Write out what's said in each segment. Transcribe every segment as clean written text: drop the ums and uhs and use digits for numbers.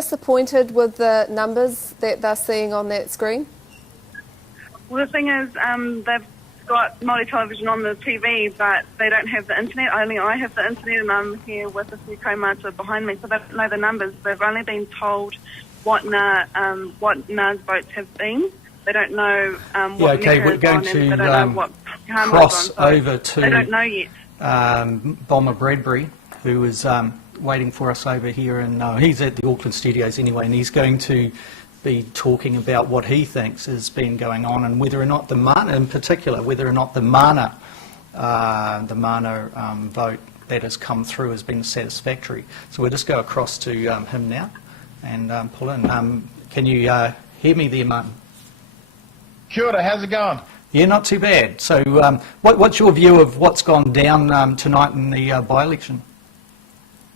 disappointed with the numbers that they're seeing on that screen? Well, the thing is, they've got Māori television on the TV, but they don't have the internet. Only I have the internet, and I'm here with a few kaumata behind me, so they don't know the numbers. They've only been told what Ngā's votes have been. They don't know what Mika we're is going on, to and they don't know what cross over to they don't know yet. Bomber Bradbury, who is waiting for us over here, and he's at the Auckland studios anyway, and he's going to be talking about what he thinks has been going on, and whether or not the mana, in particular, whether or not the mana vote that has come through has been satisfactory. So we'll just go across to him now and pull in. Can you hear me there, Martyn? Kia ora, how's it going? Yeah, not too bad. So what's your view of what's gone down tonight in the by-election?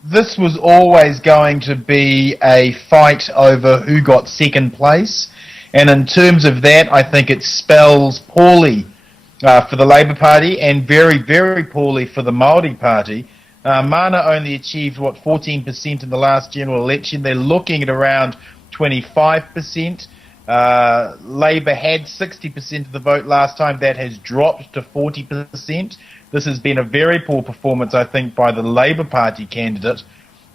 This was always going to be a fight over who got second place, and in terms of that, I think it spells poorly for the Labour Party and very, very poorly for the Māori Party. Mana only achieved, 14% in the last general election. They're looking at around 25%. Labour had 60% of the vote last time. That has dropped to 40%. This has been a very poor performance, I think, by the Labour Party candidate,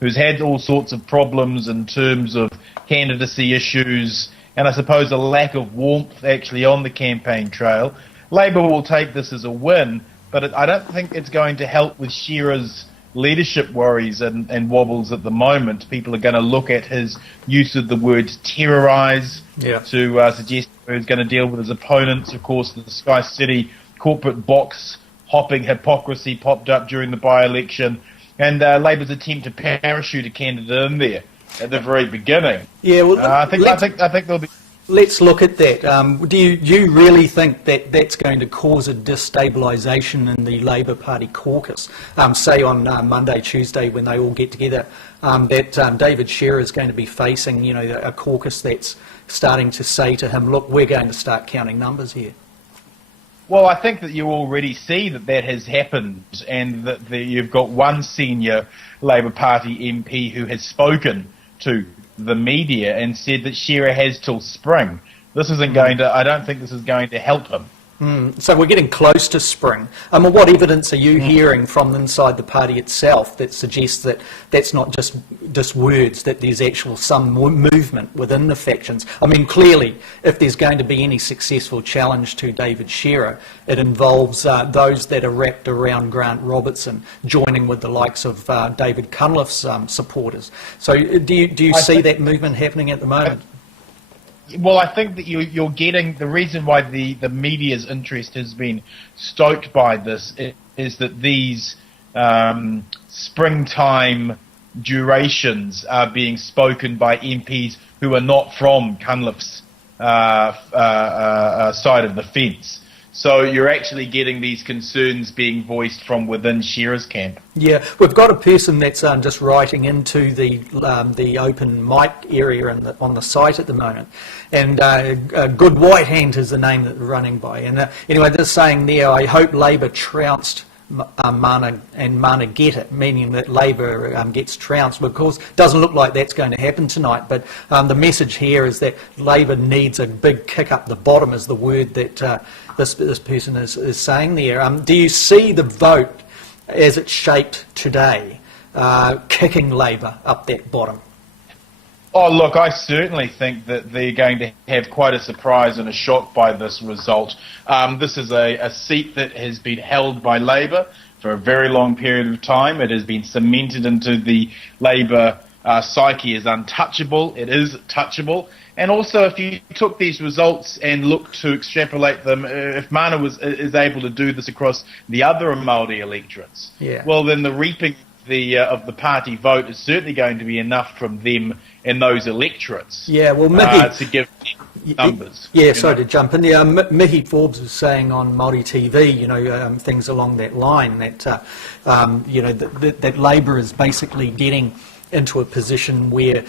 who's had all sorts of problems in terms of candidacy issues and I suppose a lack of warmth actually on the campaign trail. Labour will take this as a win, but I don't think it's going to help with Shearer's leadership worries and wobbles at the moment. People are going to look at his use of the word terrorise to suggest he's going to deal with his opponents. Of course, the Sky City corporate box hopping hypocrisy popped up during the by-election, and Labour's attempt to parachute a candidate in there at the very beginning. Yeah, well, I think there'll be. Let's look at that. Do you really think that that's going to cause a destabilisation in the Labour Party caucus, say on Monday, Tuesday, when they all get together, that David Shearer is going to be facing, a caucus that's starting to say to him, look, we're going to start counting numbers here? Well, I think that you already see that has happened, and that you've got one senior Labour Party MP who has spoken to the media and said that Shearer has till spring. This isn't going to. I don't think this is going to help him. So we're getting close to spring. What evidence are you hearing from inside the party itself that suggests that that's not just words, that there's actual some movement within the factions? Clearly, if there's going to be any successful challenge to David Shearer, it involves those that are wrapped around Grant Robertson joining with the likes of David Cunliffe's supporters. So do you see that movement happening at the moment? Well, I think that you're getting the reason why the media's interest has been stoked by this is that these springtime durations are being spoken by MPs who are not from Cunliffe's side of the fence. So you're actually getting these concerns being voiced from within Shearer's camp. Yeah, we've got a person that's just writing into the open mic area on the site at the moment, and Good White Hand is the name that we're running by. And anyway, they're saying there, I hope Labour trounced Mana and Mana get it, meaning that Labour gets trounced. Of course, it doesn't look like that's going to happen tonight, but the message here is that Labour needs a big kick up the bottom, is the word that this person is saying there. Do you see the vote as it's shaped today kicking Labour up that bottom? Oh, look, I certainly think that they're going to have quite a surprise and a shock by this result. This is a seat that has been held by Labour for a very long period of time. It has been cemented into the Labour psyche as untouchable. It is touchable. And also, if you took these results and looked to extrapolate them, if Mana is able to do this across the other Māori electorates, well, then the reaping of the party vote is certainly going to be enough from them in those electorates. Yeah, well, Mihi, to give numbers. Yeah, sorry to jump in there. Mihi Forbes was saying on Māori TV, things along that line that that Labour is basically getting into a position where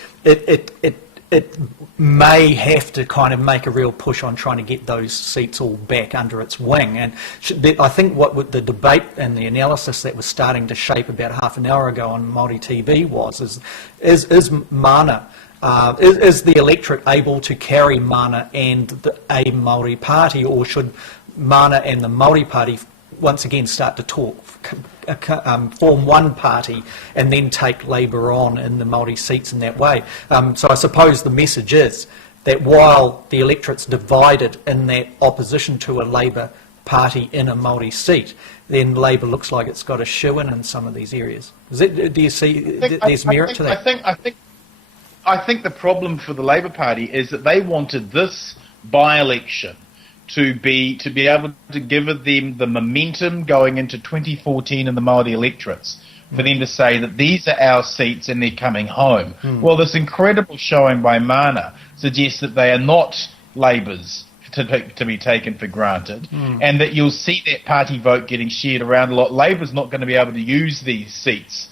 it may have to kind of make a real push on trying to get those seats all back under its wing. And I think what the debate and the analysis that was starting to shape about half an hour ago on Māori TV is Mana is the electorate able to carry mana and a Māori party, or should mana and the Māori party once again start to talk, form one party and then take Labour on in the Māori seats in that way? So I suppose the message is that while the electorate's divided in that opposition to a Labour party in a Māori seat, then Labour looks like it's got a shoe-in in some of these areas. Do you see there's merit to that? I think the problem for the Labour Party is that they wanted this by-election to be able to give them the momentum going into 2014 in the Māori electorates, for them to say that these are our seats and they're coming home. Well, this incredible showing by Mana suggests that they are not Labour's to be taken for granted, and that you'll see that party vote getting shared around a lot. Labour's not going to be able to use these seats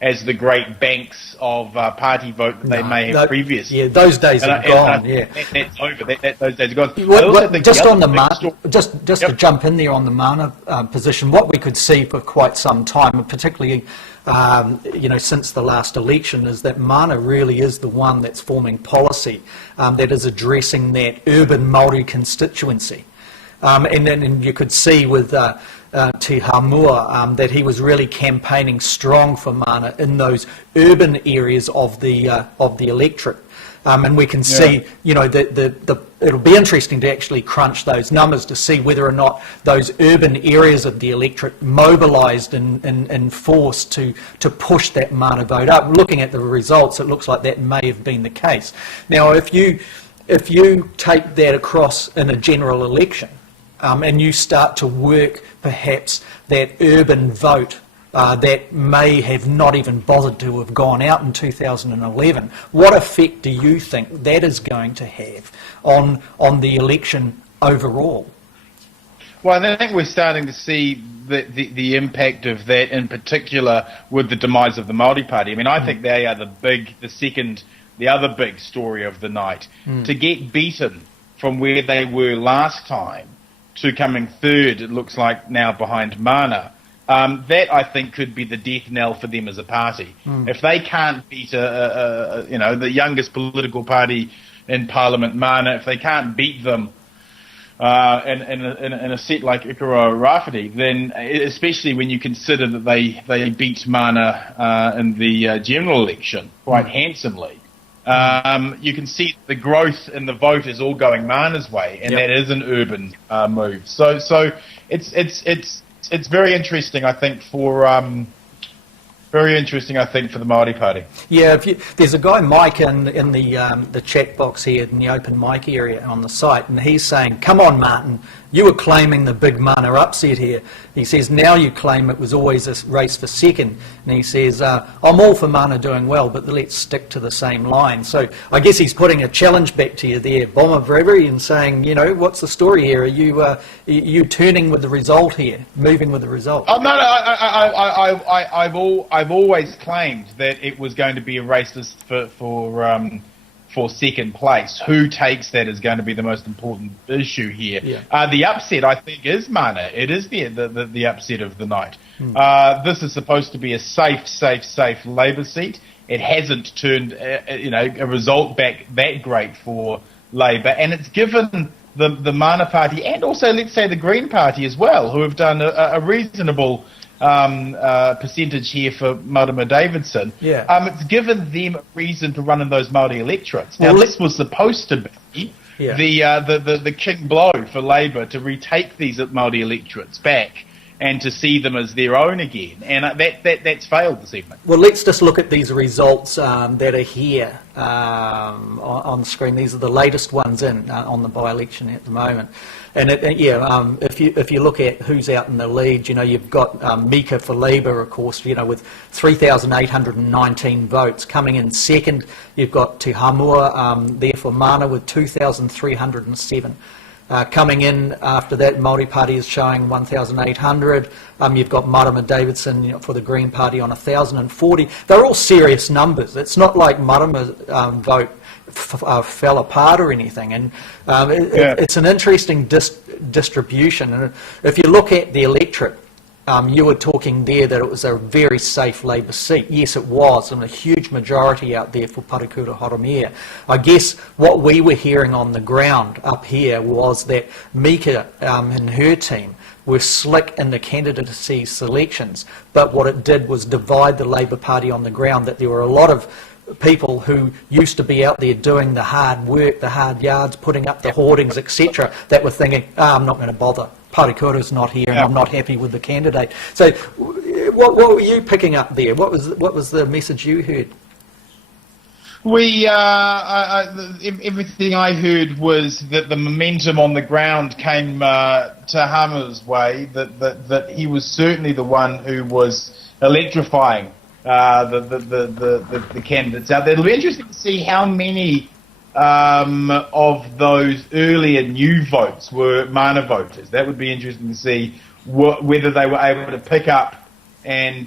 as the great banks of party vote that they may have previously. Yeah, those days are gone. That's over. Those days are gone. Just to jump in there on the Mana position, what we could see for quite some time, and particularly since the last election, is that Mana really is the one that's forming policy that is addressing that urban Māori constituency. And then you could see with Te Hamua that he was really campaigning strong for Mana in those urban areas of the electorate. And we can see, it'll be interesting to actually crunch those numbers to see whether or not those urban areas of the electorate mobilised in force to push that Mana vote up. Looking at the results, it looks like that may have been the case. Now, if you take that across in a general election, and you start to work perhaps that urban vote that may have not even bothered to have gone out in 2011, what effect do you think that is going to have on the election overall? Well, I think we're starting to see the impact of that, in particular with the demise of the Māori Party. I mean, I think they are the other big story of the night. To get beaten from where they were last time to coming third, it looks like now, behind Mana. That, I think, could be the death knell for them as a party. If they can't beat the youngest political party in Parliament, Mana, if they can't beat them in a seat like Ikaroa Rawhiti, then, especially when you consider that they beat Mana in the general election quite handsomely, you can see the growth in the vote is all going Mana's way, and that is an urban move. So it's very interesting, I think, for the Māori Party. Yeah, there's a guy, Mike, in the chat box here in the open mic area on the site, and he's saying, "Come on, Martyn, you were claiming the big Mana upset here." He says, "Now you claim it was always a race for second." And he says, "I'm all for Mana doing well, but let's stick to the same line." So I guess he's putting a challenge back to you there, Bomber Bradbury, and saying, what's the story here? Are you turning with the result here, moving with the result? Oh no, I've always claimed that it was going to be a race for second place. Who takes that is going to be the most important issue here. Yeah. The upset, I think, is Mana. It is the upset of the night. This is supposed to be a safe Labour seat. It hasn't turned, a result back that great for Labour, and it's given the Mana Party, and also, let's say, the Green Party as well, who have done a reasonable percentage here for Martyn Davidson. It's given them a reason to run in those Māori electorates. Now, this was supposed to be the king blow for Labour, to retake these Māori electorates back and to see them as their own again, and that's failed this evening. Well, let's just look at these results that are here on the screen. These are the latest ones on the by-election at the moment. And if you look at who's out in the lead, you've got Mika for Labour, of course, with 3,819 votes. Coming in second, you've got Te Hamua there for Mana with 2,307. Coming in after that, Māori Party is showing 1,800. You've got Martyn Davidson for the Green Party on 1,040. They're all serious numbers. It's not like Martyn's vote fell apart or anything, and it's an interesting distribution. And if you look at the electorate, You were talking there that it was a very safe Labour seat. Yes, it was, and a huge majority out there for Parakura Horomia. I guess what we were hearing on the ground up here was that Mika and her team were slick in the candidacy selections, but what it did was divide the Labour Party on the ground, that there were a lot of people who used to be out there doing the hard work, the hard yards, putting up the hoardings, etc., that were thinking, I'm not going to bother. Parakura's not here, and I'm not happy with the candidate. So, what were you picking up there? What was the message you heard? Everything I heard was that the momentum on the ground came to Hamu's way. That he was certainly the one who was electrifying the candidates out there. It'll be interesting to see how many of those earlier new votes were Mana voters. That would be interesting to see whether they were able to pick up and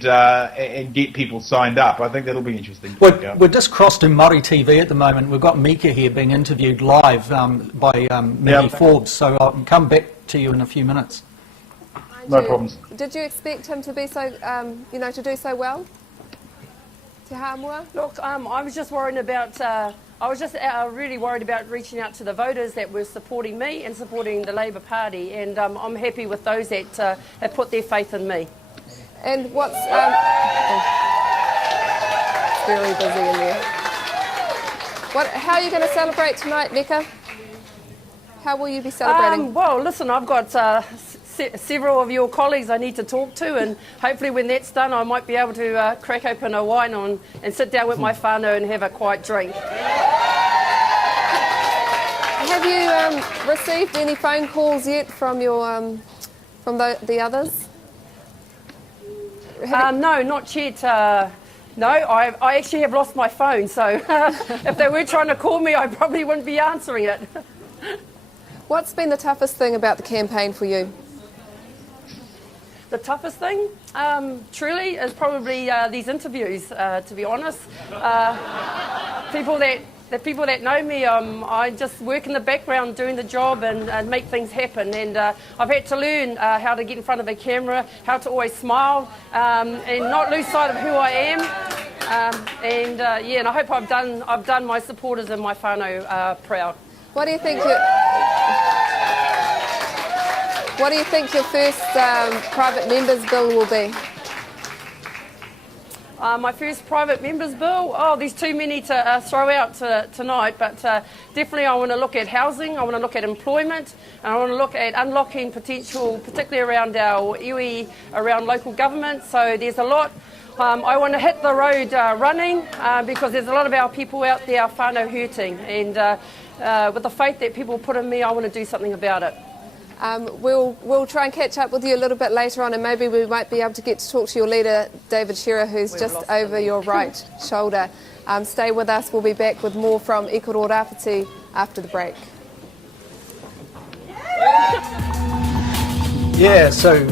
get people signed up. I think that'll be interesting. We're just crossed to Māori TV at the moment. We've got Mika here being interviewed live by Miki Forbes, so I'll come back to you in a few minutes. No problems. Did you expect him to be so, to do so well? Te Hamua? Look, I was just worried about. I was just really worried about reaching out to the voters that were supporting me and supporting the Labour Party, and I'm happy with those that have put their faith in me. And what's it's very busy in there. How are you going to celebrate tonight, Mika? How will you be celebrating? Well, listen, I've got several of your colleagues I need to talk to, and hopefully when that's done I might be able to crack open a wine and sit down with my whānau and have a quiet drink. Have you received any phone calls yet from your from the others? No, not yet. No, I actually have lost my phone, so if they were trying to call me I probably wouldn't be answering it. What's been the toughest thing about the campaign for you? The toughest thing, truly, is probably these interviews, to be honest. The people that know me, I just work in the background doing the job and make things happen. And I've had to learn how to get in front of a camera, how to always smile, and not lose sight of who I am. And I hope I've done my supporters and my whānau proud. What do you think your first private members bill will be? My first private members bill? Oh, there's too many to throw out tonight, but definitely I want to look at housing, I want to look at employment, and I want to look at unlocking potential, particularly around our iwi, around local government. So there's a lot. I want to hit the road running because there's a lot of our people out there, our whānau hurting, and with the faith that people put in me, I want to do something about it. We'll try and catch up with you a little bit later on, and maybe we might be able to get to talk to your leader, David Shearer, who's just over your right shoulder. Stay with us. We'll be back with more from Ikaroa Rawhiti after the break. Yeah, so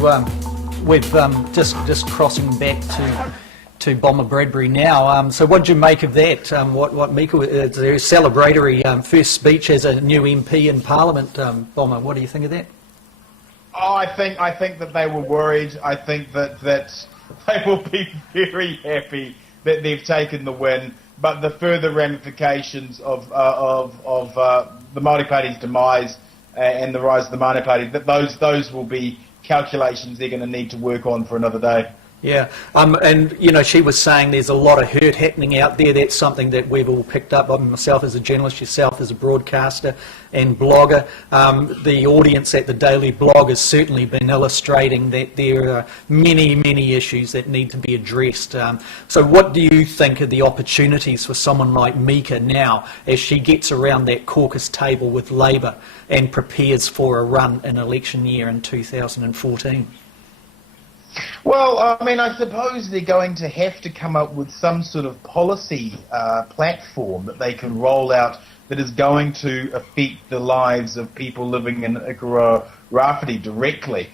we've just crossing back to Bomber Bradbury now. So what did you make of that? What Mika, their celebratory first speech as a new MP in Parliament, Bomber, what do you think of that? Oh, I think that they were worried. I think that they will be very happy that they've taken the win. But the further ramifications of the Māori Party's demise and the rise of the Māori Party, that those will be calculations they're going to need to work on for another day. Yeah, and she was saying there's a lot of hurt happening out there. That's something that we've all picked up. Myself as a journalist, yourself as a broadcaster and blogger. The audience at the Daily Blog has certainly been illustrating that there are many, many issues that need to be addressed. So what do you think are the opportunities for someone like Mika now as she gets around that caucus table with Labour and prepares for a run in election year in 2014? Well, I mean, I suppose they're going to have to come up with some sort of policy platform that they can roll out that is going to affect the lives of people living in Ikaroa Rawhiti directly.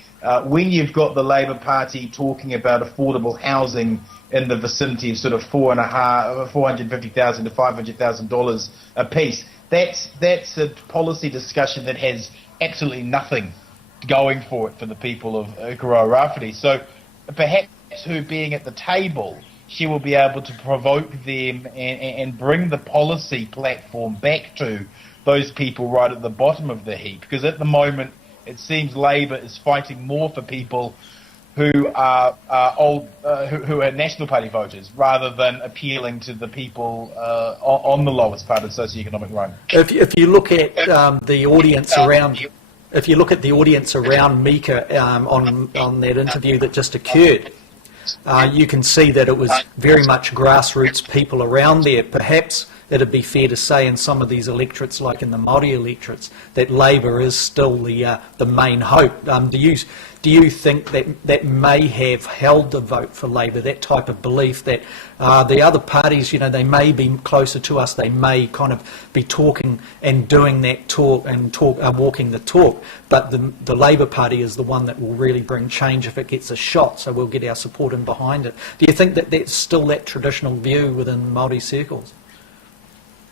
When you've got the Labour Party talking about affordable housing in the vicinity of sort of $450,000 to $500,000 a piece, that's a policy discussion that has absolutely nothing going for it for the people of Ikaroa Rawhiti. So perhaps her being at the table, she will be able to provoke them and bring the policy platform back to those people right at the bottom of the heap. Because at the moment, it seems Labour is fighting more for people who are who are National Party voters, rather than appealing to the people on the lowest part of the socioeconomic rung. If you look at the audience around, if you look at the audience around Mika on that interview that just occurred, you can see that it was very much grassroots people around there. Perhaps it'd be fair to say in some of these electorates, like in the Māori electorates, that Labour is still the main hope. Do you think that may have held the vote for Labour, that type of belief that the other parties, they may be closer to us, they may kind of be talking and doing that talk and walking the talk, but the Labour Party is the one that will really bring change if it gets a shot, so we'll get our support in behind it. Do you think that that's still that traditional view within Māori circles?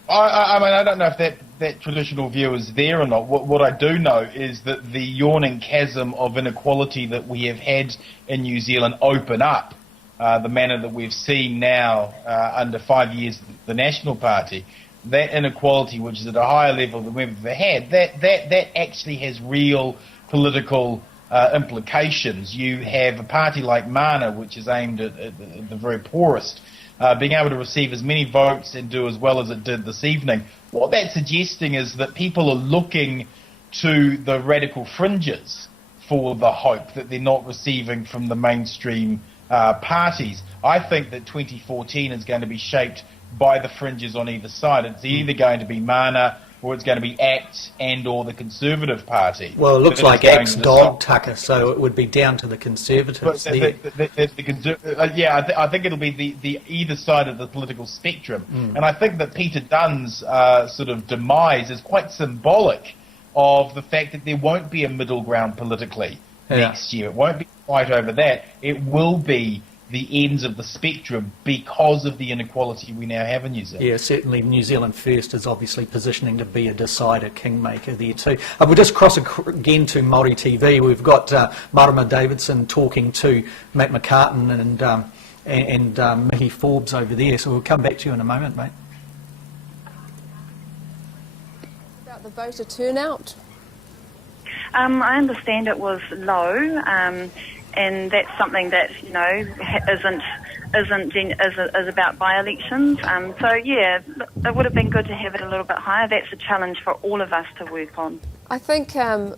I mean, I don't know if that traditional view is there or not. What I do know is that the yawning chasm of inequality that we have had in New Zealand open up, the manner that we've seen now under 5 years of the National Party, that inequality, which is at a higher level than we've ever had, that actually has real political implications. You have a party like Mana, which is aimed at the very poorest, being able to receive as many votes and do as well as it did this evening. What that's suggesting is that people are looking to the radical fringes for the hope that they're not receiving from the mainstream parties. I think that 2014 is going to be shaped by the fringes on either side. It's either going to be Mana or it's going to be ACT and or the Conservative Party. Well, it looks like ACT's dog Tucker, so it would be down to the Conservatives. I think it'll be the either side of the political spectrum. And I think that Peter Dunn's sort of demise is quite symbolic of the fact that there won't be a middle ground politically next year. It won't be a fight over that. It will be the ends of the spectrum because of the inequality we now have in New Zealand. Yeah, certainly New Zealand First is obviously positioning to be a decider, kingmaker there too. We'll just cross again to Māori TV. We've got Marama Davidson talking to Matt McCartan and Mihi Forbes over there, so we'll come back to you in a moment, mate. About the voter turnout? I understand it was low, and that's something that is about by-elections. So yeah, it would have been good to have it a little bit higher. That's a challenge for all of us to work on. I think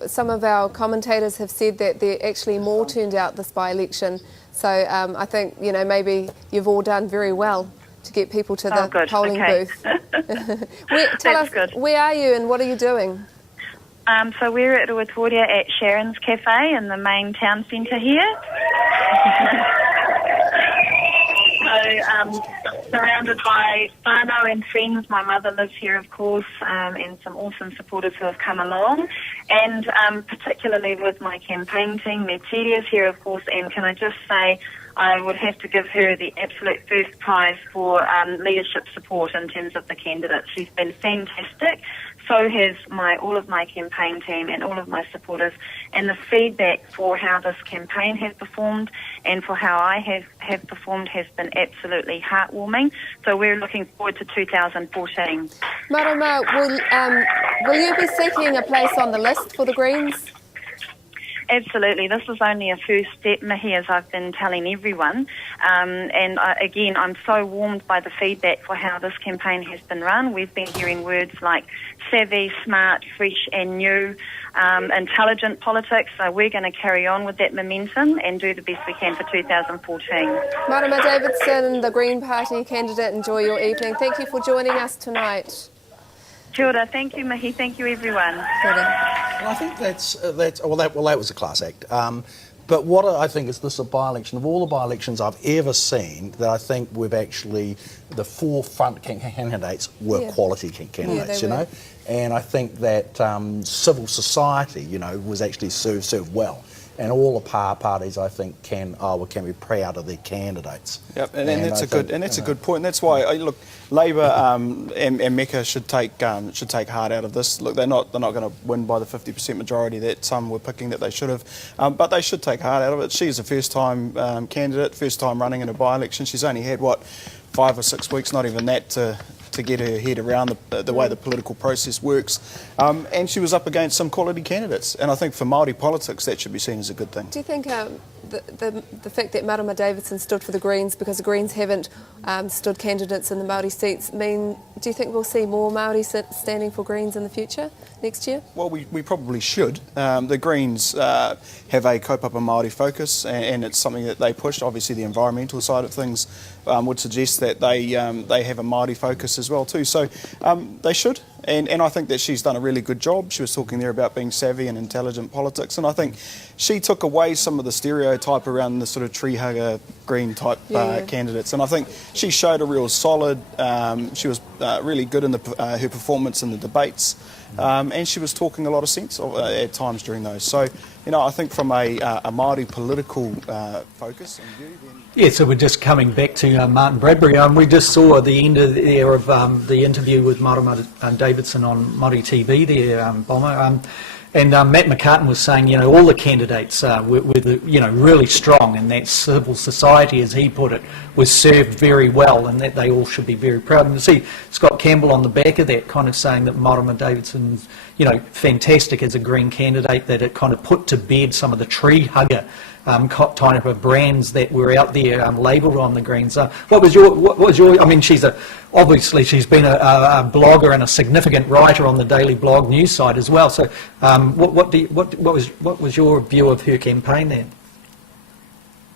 some of our commentators have said that there actually more turned out this by-election. So I think maybe you've all done very well to get people to the polling booth. Tell us, good. Where are you and what are you doing? So we're at Uatoria at Sharon's Cafe in the main town centre here. So surrounded by whānau and friends. My mother lives here, of course, and some awesome supporters who have come along. And particularly with my campaign team, Mercedes is here, of course, and can I just say I would have to give her the absolute first prize for leadership support in terms of the candidates. She's been fantastic. So has all of my campaign team and all of my supporters. And the feedback for how this campaign has performed and for how I have performed has been absolutely heartwarming. So we're looking forward to 2014. Marama, will you be seeking a place on the list for the Greens? Absolutely. This is only a first step, Mihi, as I've been telling everyone. Again, I'm so warmed by the feedback for how this campaign has been run. We've been hearing words like savvy, smart, fresh and new, intelligent politics. So we're going to carry on with that momentum and do the best we can for 2014. Marama Davidson, the Green Party candidate, enjoy your evening. Thank you for joining us tonight. Kia ora. Thank you, Mihi. Thank you, everyone. Well, I think that was a class act. But what I think is this a by-election, of all the by-elections I've ever seen, that I think we've actually, the forefront candidates were quality candidates, And I think that civil society, was actually served well. and all the parties, I think, can be proud of their candidates. Yep, and that's a good point. And that's why look, Labour and Mika should take heart out of this. Look, they're not going to win by the 50% majority that some were picking that they should have, but they should take heart out of it. She's a first-time candidate, first time running in a by-election. She's only had 5 or 6 weeks, not even that, to get her head around the way the political process works, and she was up against some quality candidates, and I think for Māori politics that should be seen as a good thing. Do you think the fact that Marama Davidson stood for the Greens, because the Greens haven't stood candidates in the Māori seats, do you think we'll see more Māori standing for Greens in the future, next year? Well, we probably should. The Greens have a kaupapa Māori focus, and it's something that they push. Obviously the environmental side of things would suggest that they have a Māori focus as well too. So they should, and I think that she's done a really good job. She was talking there about being savvy and intelligent politics, and I think she took away some of the stereotype around the sort of tree hugger Green type candidates, and I think she showed a real solid. She was really good in her performance in the debates, and she was talking a lot of sense at times during those. So, I think from a Māori political focus and view, then. Yeah, so we're just coming back to Martyn Bradbury. We just saw the end of the interview with Marama Davidson on Māori TV there, Bomber. And Matt McCartan was saying, all the candidates were really strong, and that civil society, as he put it, was served very well, and that they all should be very proud. And to see Scott Campbell on the back of that, kind of saying that Marama Davidson's, fantastic as a Green candidate, that it kind of put to bed some of the tree hugger type of brands that were out there labelled on the Greens. What was your? I mean, obviously she's been a blogger and a significant writer on the Daily Blog news site as well. So, what was your view of her campaign then?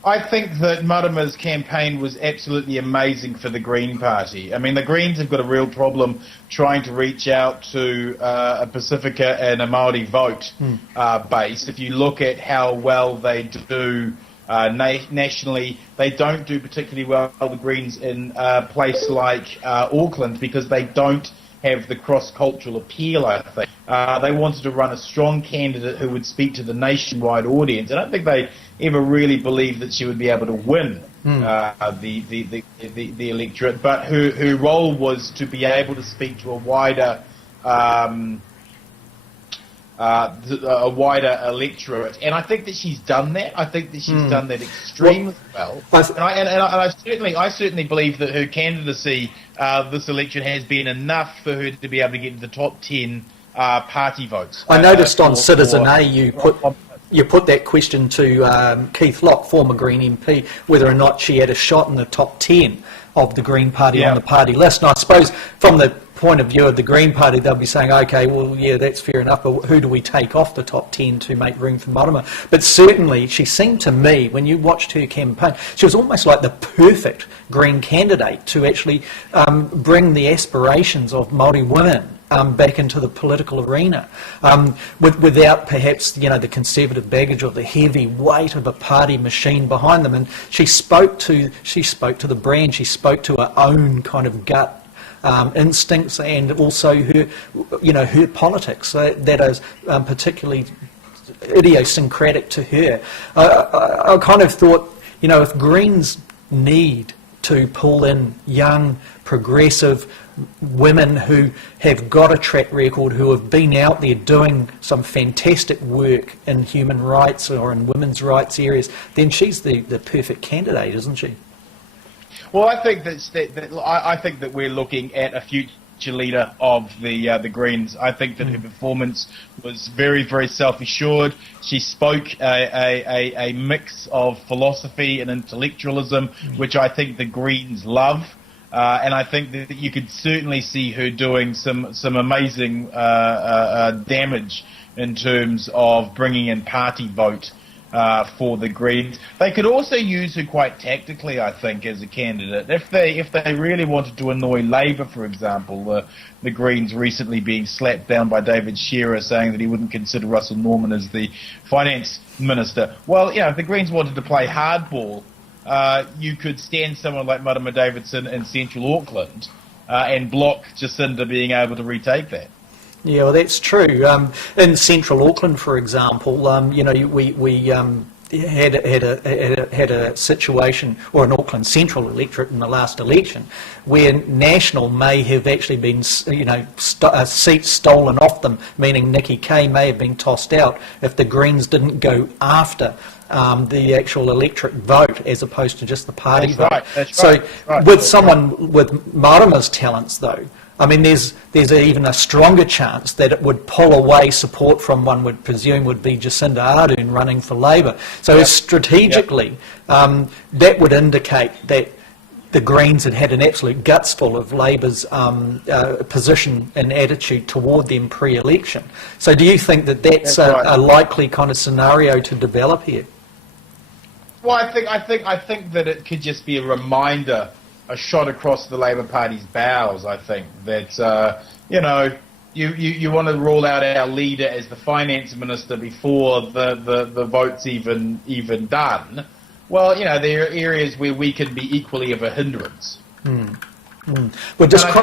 I think that Marama's campaign was absolutely amazing for the Green Party. I mean, the Greens have got a real problem trying to reach out to a Pacifica and a Māori vote base. If you look at how well they do nationally, they don't do particularly well, the Greens, in a place like Auckland, because they don't have the cross-cultural appeal, I think. They wanted to run a strong candidate who would speak to the nationwide audience. I don't think they ever really believed that she would be able to win the electorate, but her role was to be able to speak to a wider electorate, and I think that she's done that. I think that she's done that extremely well. And I certainly believe that her candidacy this election has been enough for her to be able to get into the top 10 party votes. I noticed on Citizen A you put that question to Keith Locke, former Green MP, whether or not she had a shot in the top 10 of the Green Party on the party list. And I suppose from the point of view of the Green Party, they'll be saying, okay, well, yeah, that's fair enough, but who do we take off the top 10 to make room for Marama? But certainly, she seemed to me, when you watched her campaign, she was almost like the perfect Green candidate to actually bring the aspirations of Māori women back into the political arena, without perhaps the conservative baggage or the heavy weight of a party machine behind them. And she spoke to the brand, she spoke to her own kind of gut instincts, and also her politics that is particularly idiosyncratic to her. I kind of thought, if Greens need to pull in young, progressive women who have got a track record, who have been out there doing some fantastic work in human rights or in women's rights areas, then she's the perfect candidate, isn't she? Well, I think that we're looking at a future leader of the Greens. I think that her performance was very, very self-assured. She spoke a mix of philosophy and intellectualism, which I think the Greens love. And I think that you could certainly see her doing some amazing damage in terms of bringing in party vote for the Greens. They could also use her quite tactically, I think, as a candidate. If they really wanted to annoy Labour, for example, the Greens recently being slapped down by David Shearer saying that he wouldn't consider Russell Norman as the finance minister. Well, if the Greens wanted to play hardball, you could stand someone like Marama Davidson in central Auckland and block Jacinda being able to retake that. Yeah, well, that's true. In central Auckland, for example, we had a situation, or an Auckland Central electorate in the last election, where National may have actually been, seats stolen off them, meaning Nikki Kay may have been tossed out if the Greens didn't go after the actual electorate vote as opposed to just the party vote. So with someone with Marama's talents, though, I mean, there's even a stronger chance that it would pull away support from, one would presume, would be Jacinda Ardern running for Labour. So strategically, that would indicate that the Greens had an absolute gutsful of Labour's position and attitude toward them pre-election. So do you think that that's a likely kind of scenario to develop here? Well, I think that it could just be a reminder, a shot across the Labour Party's bowels. I think that you want to rule out our leader as the finance minister before the vote's even done. Well, there are areas where we can be equally of a hindrance. Well, just I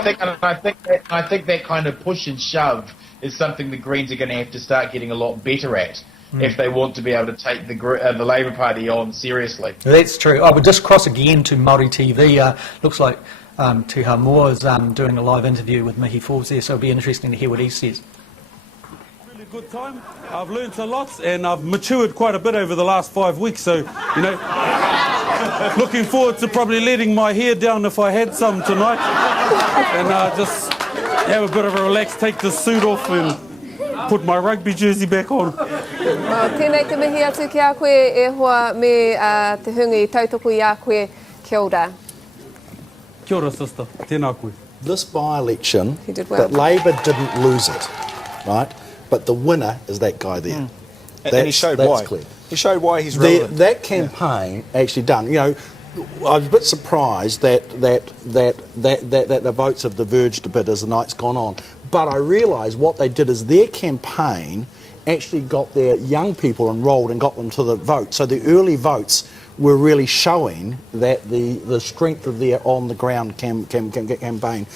think that kind of push and shove is something the Greens are going to have to start getting a lot better at if they want to be able to take the Labour Party on seriously. That's true. I would just cross again to Māori TV. Looks like Tuha Moore is doing a live interview with Mihi Forbes there, so it'll be interesting to hear what he says. Really good time. I've learnt a lot and I've matured quite a bit over the last 5 weeks, so, looking forward to probably letting my hair down if I had some tonight and just have a bit of a relax, take the suit off and put my rugby jersey back on. Tēnei te mihi atu ki a koe e hoa me te hungi tautoko i a koe, kia ora. Kia ora, sister. Tēnā koe. This by-election, He did well. that Labour didn't lose it, right? But the winner is that guy there. And he showed that's why. Clear. He showed why he's relevant. That campaign actually done. I was a bit surprised that the votes have diverged a bit as the night's gone on. But I realised what they did is their campaign actually got their young people enrolled and got them to the vote. So the early votes were really showing that the strength of their on-the-ground campaign.